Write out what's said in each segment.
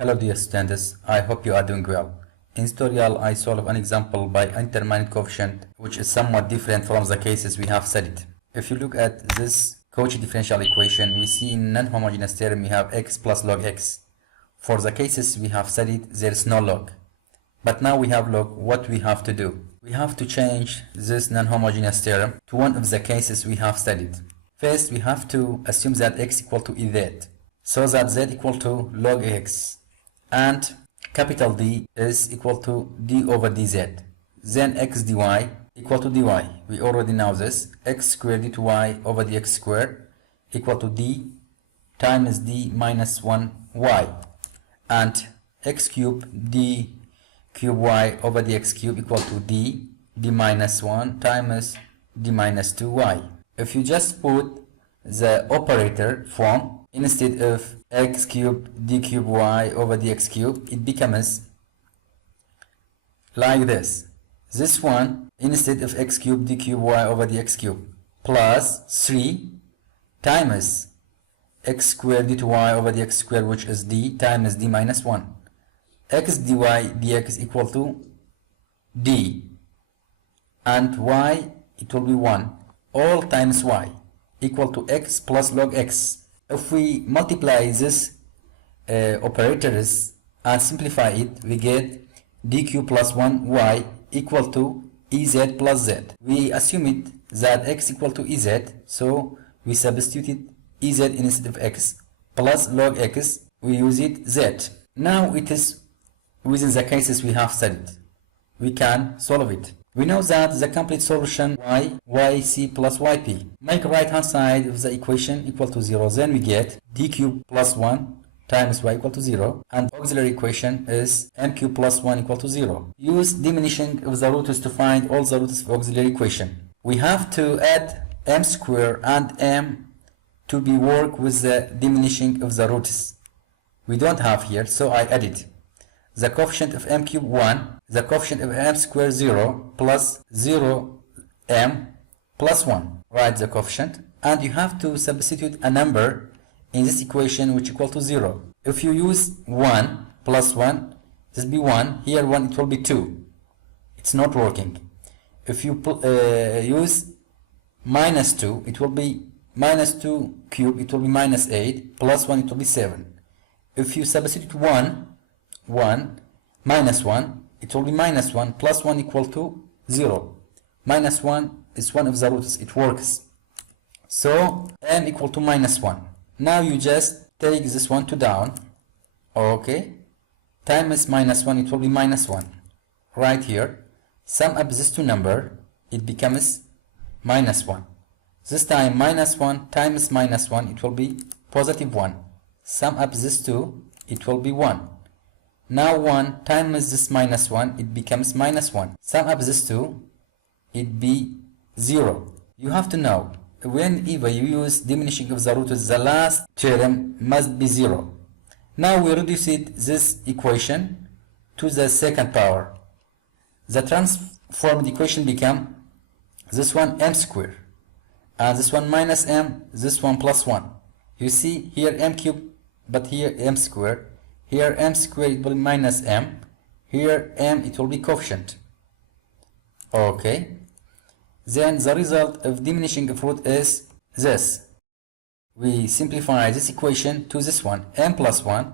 Hello dear students, I hope you are doing well. In this tutorial I solve an example by undetermined coefficient which is somewhat different from the cases we have studied. If you look at this Cauchy differential equation, we see in non-homogeneous term we have x plus log x. For the cases we have studied there is no log. But now we have log. What we have to do? We have to change this non-homogeneous term to one of the cases we have studied. First we have to assume that x equal to z, so that z equal to log x. And capital D is equal to d over dz. Then x dy equal to dy. We already know this. X squared dy over dx squared equal to d times d minus 1y. And x cubed d cube y over dx cube equal to d minus 1 times d minus 2y. If you just put the operator form instead of x cubed d cube y over dx cube, it becomes like this. This one instead of x cubed d cube y over dx cube plus 3 times x squared d y over dx squared, which is d times d minus 1. X dy dx equal to d and y it will be 1 all times y equal to x plus log x. If we multiply this operators and simplify it, we get dq plus 1y equal to ez plus z. We assume it that x equal to ez, so we substitute ez instead of x plus log x, we use it z. Now it is within the cases we have studied. We can solve it. We know that the complete solution yc plus yp. Make right hand side of the equation equal to 0. Then we get d cube plus 1 times y equal to 0. And auxiliary equation is m cube plus 1 equal to 0. Use diminishing of the roots to find all the roots of auxiliary equation. We have to add m square and m to be work with the diminishing of the roots. We don't have here, so I add it. The coefficient of m cube 1, the coefficient of m square 0 plus 0 m plus 1. Write the coefficient and you have to substitute a number in this equation which equal to 0. If you use 1 plus 1, this will be 1. Here 1 it will be 2. It's not working. If you use minus 2, it will be minus 2 cube, it will be minus 8, plus 1 it will be 7. If you substitute 1 minus 1, it will be minus 1 plus 1 equal to 0. Minus 1 is one of the roots, it works. So m equal to minus 1. Now you just take this one to down, okay, times minus 1, it will be minus 1. Right here, sum up these two number, it becomes minus 1. This time minus 1 times minus 1, it will be positive 1. Sum up these two, it will be 1. Now 1 times this minus 1, it becomes minus 1. Sum up these two, it be 0. You have to know, whenever you use diminishing of the roots, the last term must be 0. Now we reduce this equation to the second power. The transformed equation become this one m square, and this one minus m, this one plus 1. You see here m cube, but here m square. Here m squared it will be minus m. Here m it will be coefficient. Okay. Then the result of diminishing of root is this. We simplify this equation to this one. M plus 1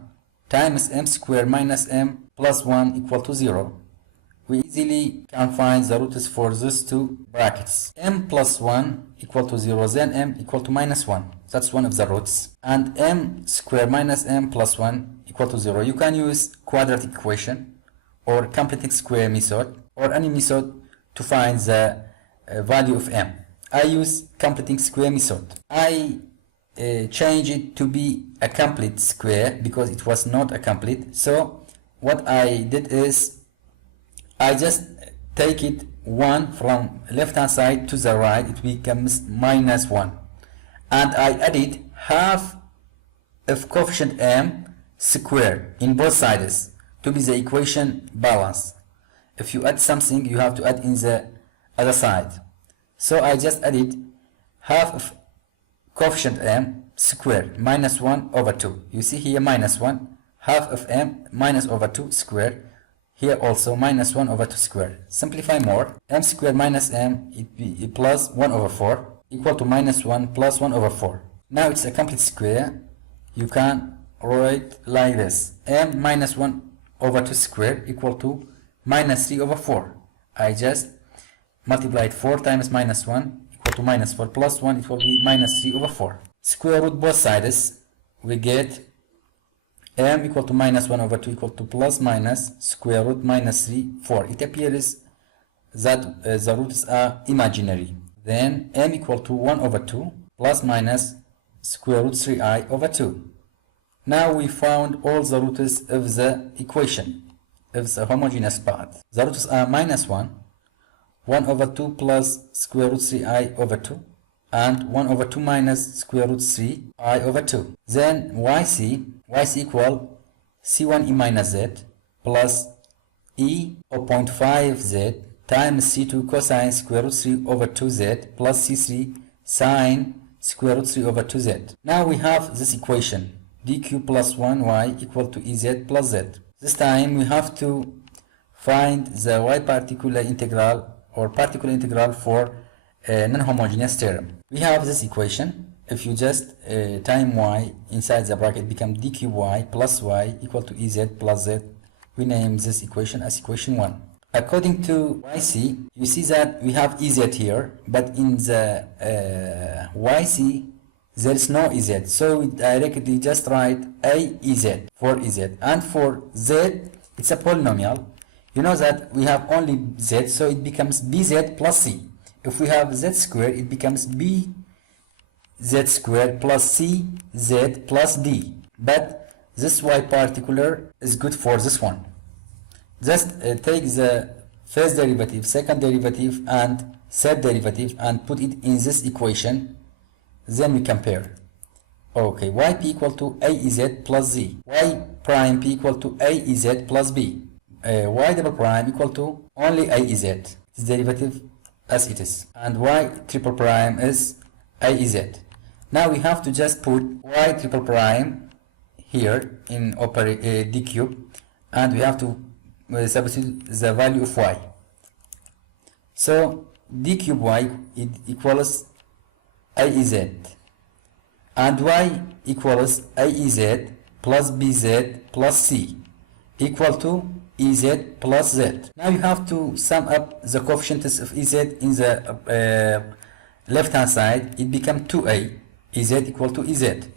times m squared minus m plus 1 equal to 0. We easily can find the roots for these two brackets. M plus 1 equal to 0, then m equal to minus 1. That's one of the roots. And m squared minus m plus 1 equal to 0. You can use quadratic equation or completing square method or any method to find the value of m. I use completing square method. I change it to be a complete square because it was not a complete. So what I did is I just take it 1 from left hand side to the right, it becomes minus 1. And I added half of coefficient m square in both sides to be the equation balance. If you add something, you have to add in the other side. So I just added half of coefficient m square minus 1 over 2. You see here minus 1, half of m minus over 2 square. Here also minus 1 over 2 square. Simplify more. M square minus m plus 1 over 4 equal to minus 1 plus 1 over 4. Now it's a complete square. You can write like this. M minus 1 over 2 square equal to minus 3 over 4. I just multiplied 4 times minus 1 equal to minus 4 plus 1, it will be minus 3 over 4. Square root both sides, we get m equal to minus 1 over 2 equal to plus minus square root minus 3, 4. It appears that the roots are imaginary. Then m equal to 1 over 2 plus minus square root 3i over 2. Now we found all the roots of the equation, of the homogeneous part. The roots are minus 1, 1 over 2 plus square root 3i over 2, and 1 over 2 minus square root 3i over 2. Then yc equal c1e minus z plus e 0.5z times c2 cosine square root 3 over 2z plus c3 sine square root 3 over 2z. Now we have this equation, dq plus 1y equal to ez plus z. This time we have to find the y particular integral or particular integral for a non-homogeneous term. We have this equation. If you just time y inside the bracket, become dqy plus y equal to ez plus z. We name this equation as equation 1. According to yc, you see that we have ez here, but in the yc there is no ez, so we directly just write a ez for ez, and for z it's a polynomial. You know that we have only z, so it becomes bz plus c. If we have z squared, it becomes bz squared plus cz plus d. But this y particular is good for this one. Just take the first derivative, second derivative, and third derivative and put it in this equation. Then we compare. Okay, yp equal to aez plus z. Y prime p equal to aez plus b. Y double prime equal to only aez. Its derivative as it is. And y triple prime is aez. Now we have to just put y triple prime here in d cube, and we have to substitute the value of y. So d cube y equals aez, and y equals aez plus bz plus c equal to ez plus z. Now you have to sum up the coefficients of ez in the left hand side. It becomes 2a, ez equal to ez.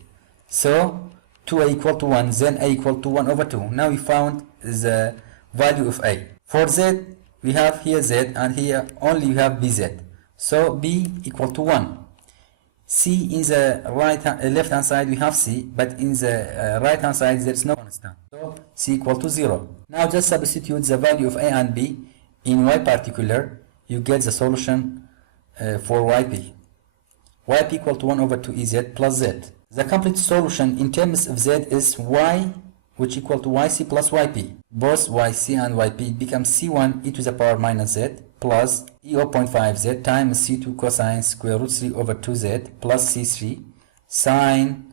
So 2a equal to 1, then a equal to 1 over 2. Now we found the value of a. For z, we have here z, and here only we have bz. So b equal to 1. C in the left hand side we have c, but in the right hand side there is no constant. So c equal to 0. Now just substitute the value of a and b in y particular. You get the solution for yp. Yp equal to 1 over 2 ez plus z. The complete solution in terms of z is y, which equal to yc plus yp. Both yc and yp become c1 e to the power minus z plus e 0.5z times c2 cosine square root 3 over 2z plus c3 sine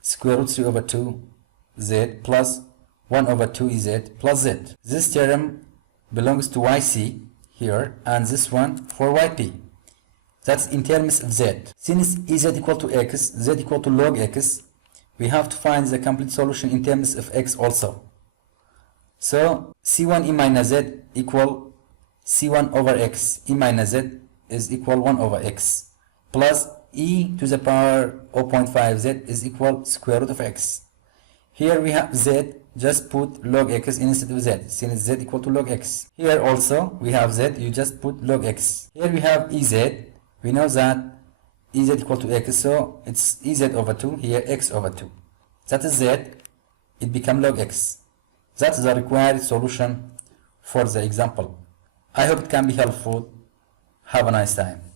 square root 3 over 2z plus 1 over 2 ez plus z. This term belongs to yc here, and this one for yp. That's in terms of z. Since ez equal to x, z equal to log x, we have to find the complete solution in terms of x also. So c1 e minus z equal c1 over x, e minus z is equal 1 over x, plus e to the power 0.5z is equal square root of x. Here we have z, just put log x instead of z, since z equal to log x. Here also we have z, you just put log x. Here we have ez, we know that ez equal to x, so it's ez over 2, here x over 2. That is z, it become log x. That's the required solution for the example. I hope it can be helpful. Have a nice time.